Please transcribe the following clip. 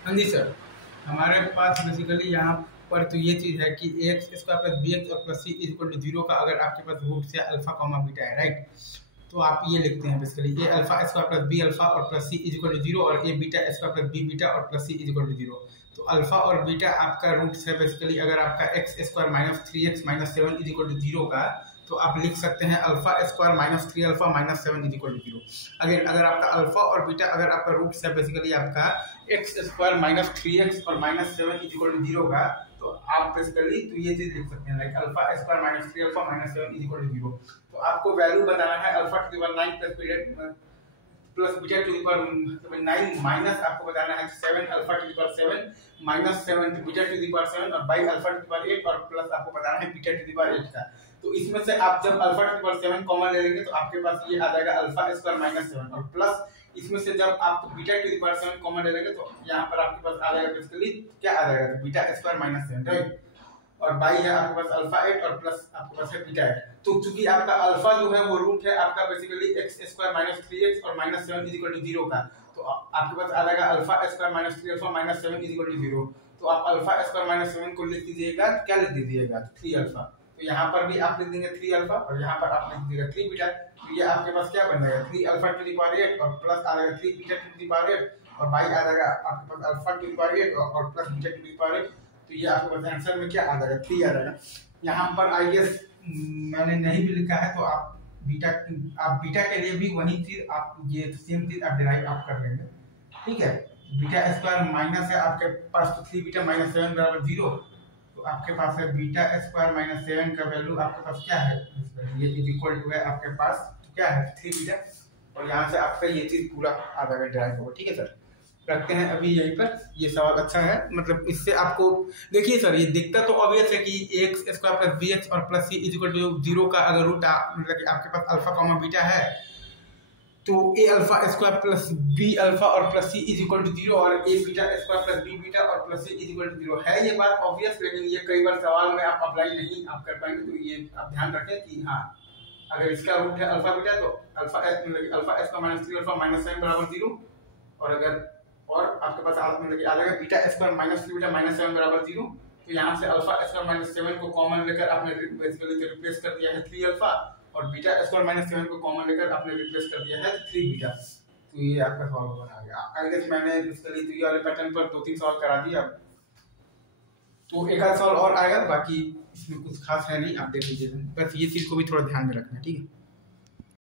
हाँ जी सर, हमारे पास बेसिकली यहाँ पर तो ये चीज़ है कि x square plus B x और plus C is equal to zero का अगर आपके पास रूट से अल्फा कॉमा बीटा है, राइट। तो आप ये लिखते हैं basically A alpha square plus B alpha और plus C is equal to zero और ए beta square plus B beta और plus C is equal to zero. तो अल्फा और बीटा आपका रूट्स है बेसिकली, अगर आपका X square minus three X minus seven is equal to zero का, तो आप लिख सकते हैं alpha square minus three alpha minus seven is equal to zero. Again अगर आपका अल्फा और बीटा अगर आपका रूट्स है बेसिकली आपका X square minus three X और minus seven is equal to zero का, तो आप बेसिकली तो ये चीज लिख सकते हैं like alpha square minus three alpha minus seven is equal to zero. तो आपको वैल्यू बताना है alpha to the power 9 plus period plus beta to the power 9 minus आपको बताना है 7 alpha to the power 7 minus 7 beta to the power 7 और by alpha to the power 8 और plus आपको बताना है बीटा टू द पावर 8 का। तो इसमें से आप जब alpha to the power 7 common ले लेंगे तो आपके पास ये आ जाएगा अल्फा स्क्वायर माइनस 7 और प्लस इसमें से जब आप beta to the power 7 common ले लेंगे तो यहाँ पर आपके पास आ जाएगा बेसिकली क्या आ जाएगा, तो बीटा स्क्वायर माइनस 7, राइट। और बाई है आपके पास अल्फा 8 और प्लस आपके पास है बीटा 8। तो चूंकि आपका अल्फा जो है वो रूट है आपका basically X square minus three X और minus seven is equal to zero का, तो आपके पास आ जाएगा alpha square minus three alpha minus seven is equal to zero. तो आप अल्फा स्क्वायर माइनस सेवन को लिख दीजिएगा, क्या लिख दीजिएगा, थ्री अल्फा। तो यहाँ पर भी आप लिख देंगे थ्री अल्फा और यहाँ पर आप लिख दीजिएगा थ्री बीटा। तो ये आपके पास क्या बन जाएगा, three alpha to the power 8 और प्लस आ जाएगा three beta to the power 8 और बाई आ जाएगा आपके पास अल्फा टू द पावर 8 और plus beta to the power 8। तो ये आपके पास आंसर में क्या आ जाएगा, थ्री आ जाएगा। यहाँ पर आई गेस मैंने नहीं भी लिखा है, तो आप बीटा के लिए भी वही चीज आप ये सेम चीज आप डिराइव आप कर लेंगे, ठीक है। बीटा स्क्वायर माइनस है आपके पास तो थ्री बीटा माइनस सेवन बराबर जीरो, तो आपके पास है बीटा स्क्वायर माइनस सेवन का वैल्यू आपके पास क्या है, ये इज इक्वल टू है आपके पास तो क्या है थ्री बीटा, और यहाँ से आपका ये चीज पूरा आ जाएगा डिराइव होगा, ठीक है सर। रखते हैं अभी यहीं पर, ये सवाल अच्छा है, मतलब इससे आपको देखिए सर ये दिखता तो ऑब्वियस है कि x square plus B x और plus C is equal to zero का अगर रूट मतलब कि आपके पास अल्फा कॉमा बीटा है तो a alpha square plus B alpha और plus C is equal to zero और ए beta square plus B beta और plus C is equal to zero है। ये बात ऑब्वियस, लेकिन ये कई बार सवाल में आप अप्लाई नहीं आप कर पाएंगे, तो ये आप ध्यान रखें कि हाँ अगर इसका रूट है अल्फा बीटा तो alpha square minus three alpha minus seven बराबर जीरो, और अगर और आपके पास आ जाएगा beta square minus three beta minus seven बराबर जीरो। तो यहाँ से अल्फा स्क्वायर माइनस सेवन को कॉमन लेकर आपने बेसिकली रिप्लेस कर दिया है थ्री अल्फा और बीटा स्क्वायर माइनस सेवन को कॉमन लेकर आपने रिप्लेस कर दिया है थ्री बीटा। तो ये आपका सवाल बना गया। आई गेस मैंने बेसिकली तो ये वाले पैटर्न पर दो तीन सवाल करा दिया, तो एक आध सवाल और आएगा, बाकी इसमें कुछ खास है नहीं, आप देख लीजिए, बस ये चीज को भी थोड़ा ध्यान में रखना, ठीक है।